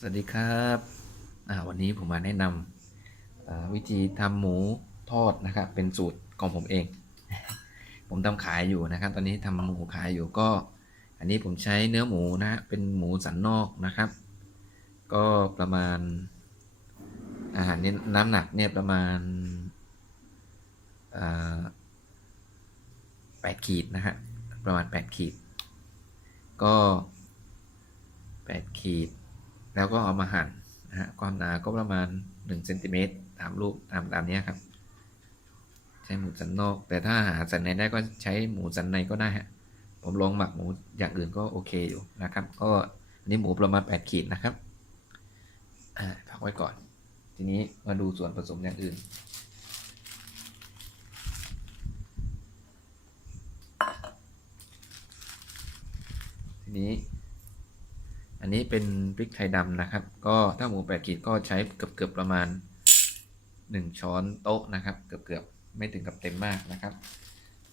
สวัสดีครับวันนี้ผมมาแนะนำวิธีทำหมูทอดนะครับเป็นสูตรของผมเองผมทำขายอยู่นะครับตอนนี้ทำหมูขายอยู่ก็อันนี้ผมใช้เนื้อหมูนะเป็นหมูสันนอกนะครับก็ประมาณอาหารนี้น้ำหนักเนี่ยประมาณ8 ขีดนะฮะประมาณ8 ขีดก็8 ขีดแล้วก็เอามาหั่นนะฮะความหนาก็ประมาณ1 เซนติเมตรตามรูปตามนี้ครับใช้หมูสันนอกแต่ถ้าหาสันในได้ก็ใช้หมูสันในก็ได้ฮะผมลองหมักหมูอย่างอื่นก็โอเคอยู่นะครับก็อันนี้หมูประมาณ8 ขีดนะครับพักไว้ก่อนทีนี้มาดูส่วนผสมอย่างอื่นทีนี้อันนี้เป็นพริกไทยดำนะครับก็ถ้าหมู8 ขีดก็ใช้เกือบประมาณ1 ช้อนโต๊ะนะครับเกือบไม่ถึงกับเต็มมากนะครับ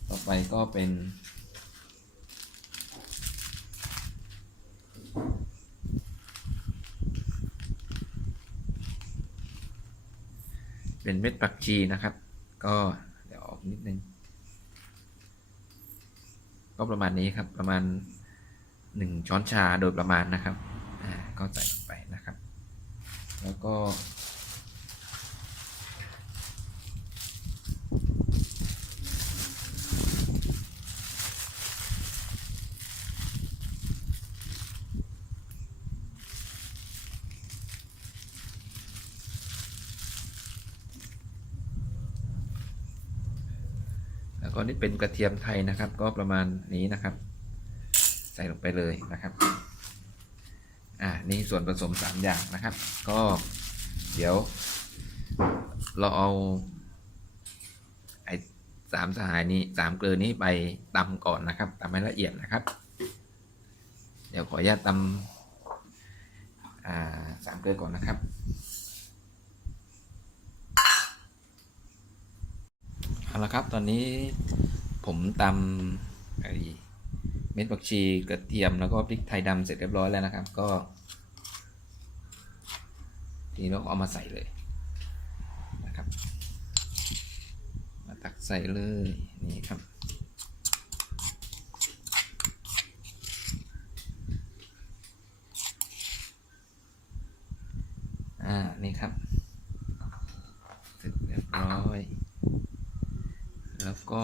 ต่อไปก็เป็นเม็ดผักชีนะครับก็เดี๋ยวออกนิดนึงก็ประมาณนี้ครับประมาณ1 ช้อนชาโดยประมาณนะครับก็ใส่ลงไปนะครับแล้วก็นี่เป็นกระเทียมไทยนะครับก็ประมาณนี้นะครับใส่ลงไปเลยนะครับนี่ส่วนผสม3 อย่างนะครับก็เดี๋ยวเราเอาไอ้3 สหายนี้3 เกลือนี้ไปตำก่อนนะครับตำให้ละเอียดนะครับเดี๋ยวขออนุญาตตำ3 เกลือก่อนนะครับเอาละครับตอนนี้ผมตำเม็ดผักชีกระเทียมแล้วก็พริกไทยดำเสร็จเรียบร้อยแล้วนะครับก็ทีนี้เราเอามาใส่เลยนะครับมาตักใส่เลยนี่ครับนี่ครับเสร็จเรียบร้อยแล้วก็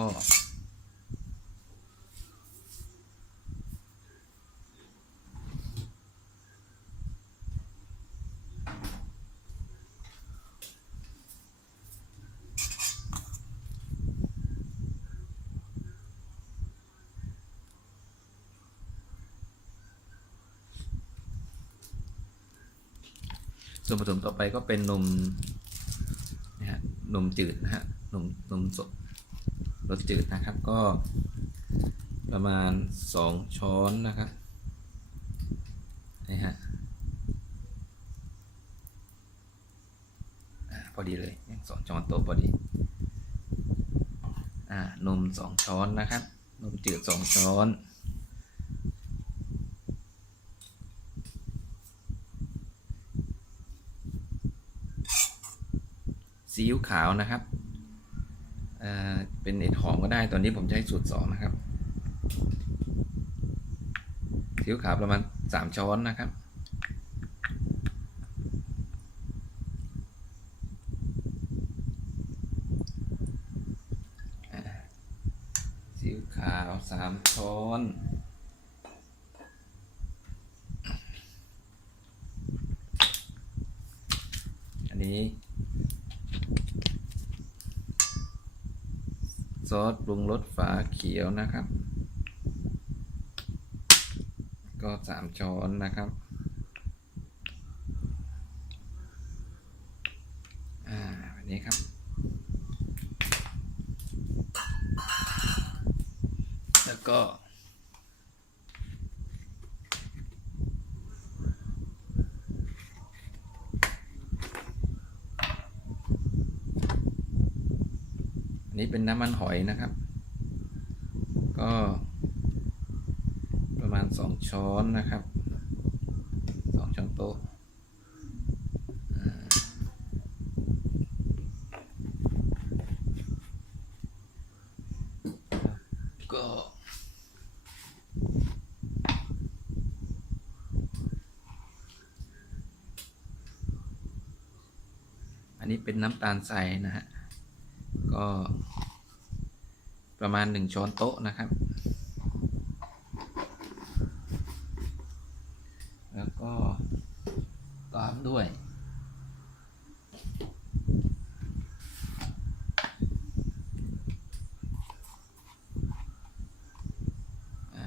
ส่วนผสมต่อไปก็เป็นนมนะฮะนมจืดนะฮะนมสดรสจืดนะครับก็ประมาณ2 ช้อนนะครับนี่ฮะพอดีเลย2 ช้อนโต๊ะพอดีนม2 ช้อนนะครับนมจืด2 ช้อนซีอิ๊วขาวนะครับเป็นเห็ดหอมก็ได้ตอนนี้ผมใช้สูตร2นะครับซีอิ๊วขาวประมาณ3 ช้อนนะครับซีอิ๊วขาว3 ช้อนอันนี้ซอสปรุงรสฝาเขียวนะครับก็3 ช้อนนะครับแบบนี้ครับแล้วก็อันนี้เป็นน้ำมันหอยนะครับก็ประมาณ2 ช้อนนะครับ2 ช้อนโต๊ะ ก็อันนี้เป็นน้ำตาลทรายนะฮะก็ประมาณ1 ช้อนโต๊ะนะครับแล้วก็ตามด้วย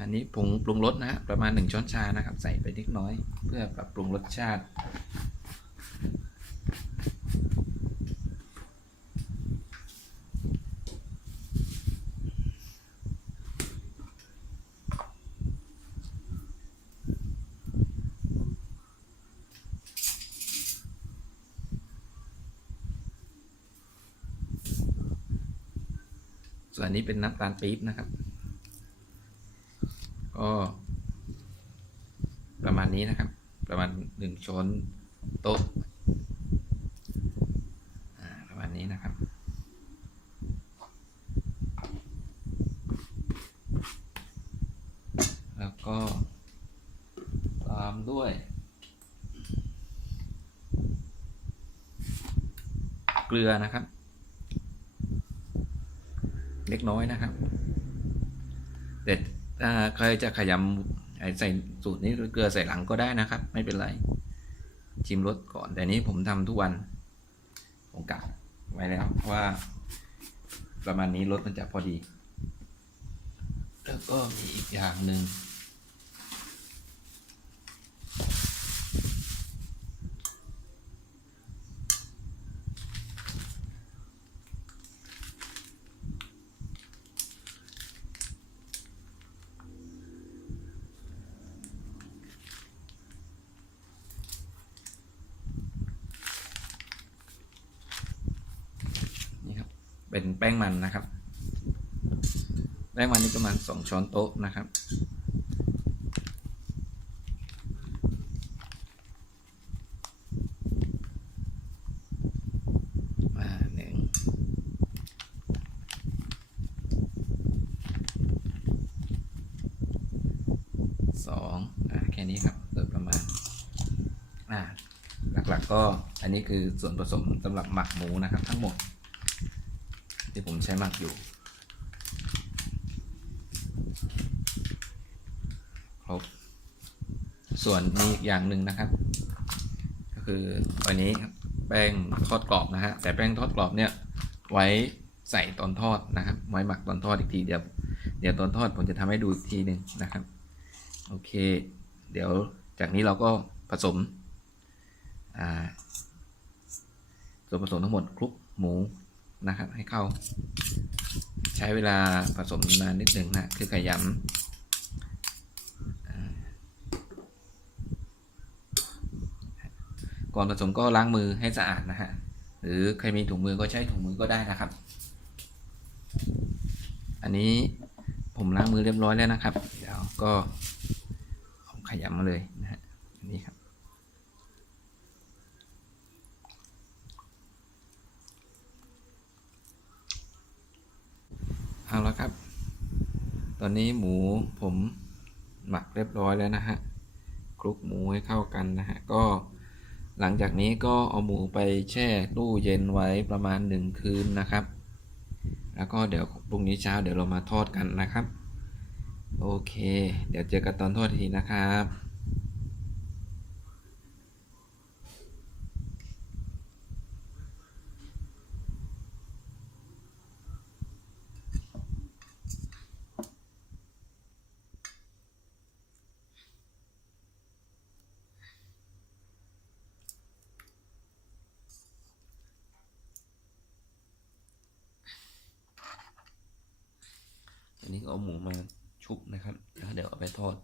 อันนี้ผงปรุงรสนะฮะประมาณ1 ช้อนชานะครับใส่ไปเล็กน้อยเพื่อปรับปรุงรสชาติส่วนนี้เป็นน้ำตาลปี๊บนะครับก็ประมาณนี้นะครับประมาณ1 ช้อนโต๊ะประมาณนี้นะครับแล้วก็ตามด้วยเกลือนะครับเล็กน้อยนะครับแต่ถ้าใครจะขยำใส่สูตรนี้เกลือใส่หลังก็ได้นะครับไม่เป็นไรชิมรสก่อนแต่นี้ผมทำทุกวันผมกะไว้แล้วว่าประมาณนี้รสมันจะพอดีแล้วก็มีอีกอย่างหนึ่งเป็นแป้งมันนะครับแป้งมันนี่ประมาณ2 ช้อนโต๊ะนะครับ2แค่นี้ครับโดยประมาณหลักๆก็อันนี้คือส่วนผสมสำหรับหมักหมูนะครับทั้งหมดที่ผมใช้หมักอยู่ครบส่วนมีอีกอย่างหนึ่งนะครับก็คือวันนี้แป้งทอดกรอบนะฮะแต่แป้งทอดกรอบเนี่ยไว้ใส่ตอนทอดนะครับไว้หมักตอนทอดอีกทีเดี๋ยวตอนทอดผมจะทำให้ดูอีกทีหนึ่งนะครับโอเคเดี๋ยวจากนี้เราก็ผสมส่วนผสมทั้งหมดคลุกหมูนะครับให้เข้าใช้เวลาผสมนานนิดหนึ่งนะคือขยำก่อนผสมก็ล้างมือให้สะอาดนะฮะหรือใครมีถุงมือก็ใช้ถุงมือก็ได้นะครับอันนี้ผมล้างมือเรียบร้อยแล้วนะครับเดี๋ยวก็ขยำมาเลยนะฮะอันนี้ครับเอาละครับตอนนี้หมูผมหมักเรียบร้อยแล้วนะฮะคลุกหมูให้เข้ากันนะฮะก็หลังจากนี้ก็เอาหมูไปแช่ตู้เย็นไว้ประมาณ1 คืนนะครับแล้วก็เดี๋ยวพรุ่งนี้เช้าเดี๋ยวเรามาทอดกันนะครับโอเคเดี๋ยวเจอกันตอนทอดทีนะครับอันนี้ก็เอาหมูมาชุบนะครับแล้วเดี๋ยวเอาไปทอด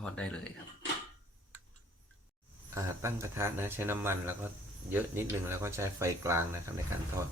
ทอดได้เลยครับตั้งกระทะนะใช้น้ำมันแล้วก็เยอะนิดนึงแล้วก็ใช้ไฟกลางนะครับในการทอด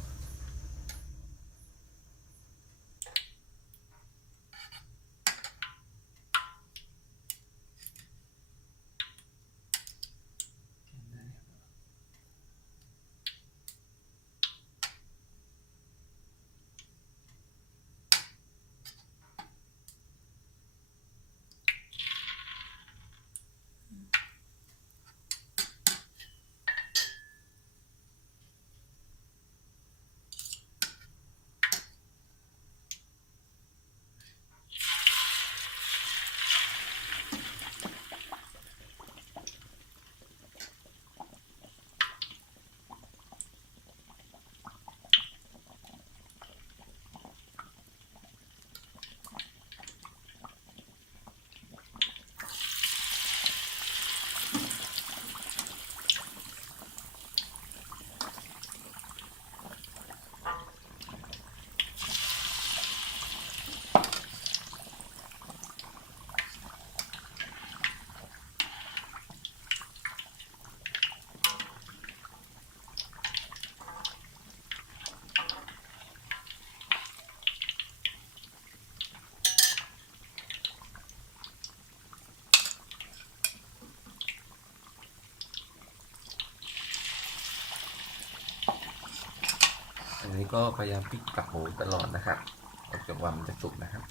อันนี้ก็พยายามพลิกกลับหมูตลอดนะครับจนกว่ามันจะสุกนะครับ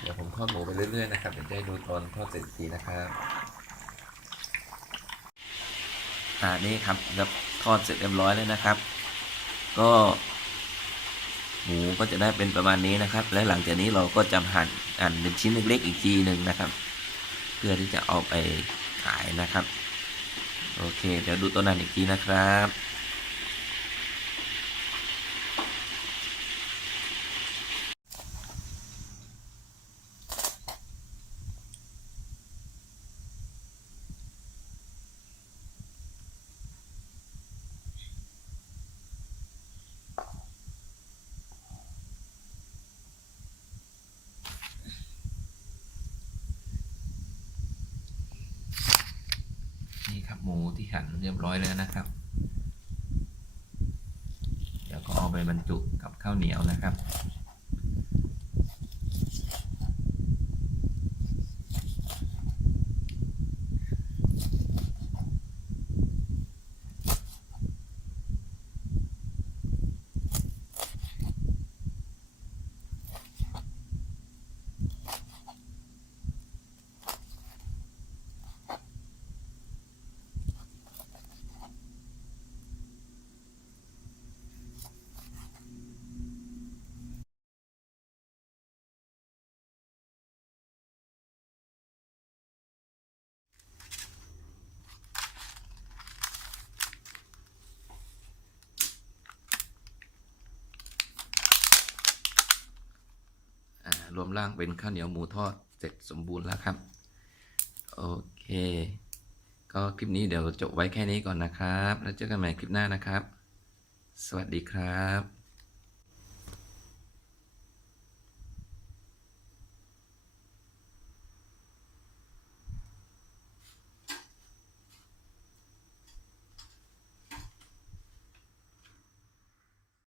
เดี๋ยวผมทอดหมูไปเรื่อยๆนะครับเดี๋ยวจะให้ดูตอนทอดเสร็จทีนะครับนี่ครับแล้วทอดเสร็จเรียบร้อยแล้วนะครับก็หมูก็จะได้เป็นประมาณนี้นะครับและหลังจากนี้เราก็จะหั่นเป็นชิ้นเล็กๆอีกทีหนึ่งนะครับเพื่อที่จะเอาไปขายนะครับโอเคเดี๋ยวดูตัวนั้นอีกทีนะครับนี่ครับหมูที่หั่นเรียบร้อยแล้วนะครับเดี๋ยวก็เอาไปบรรจุกับข้าวเหนียวนะครับรวมร่างเป็นข้าวเหนียวหมูทอดเสร็จสมบูรณ์แล้วครับโอเคก็คลิปนี้เดี๋ยวจบไว้แค่นี้ก่อนนะครับแล้วเจอกันใหม่คลิปหน้านะครับสวัสดีครับ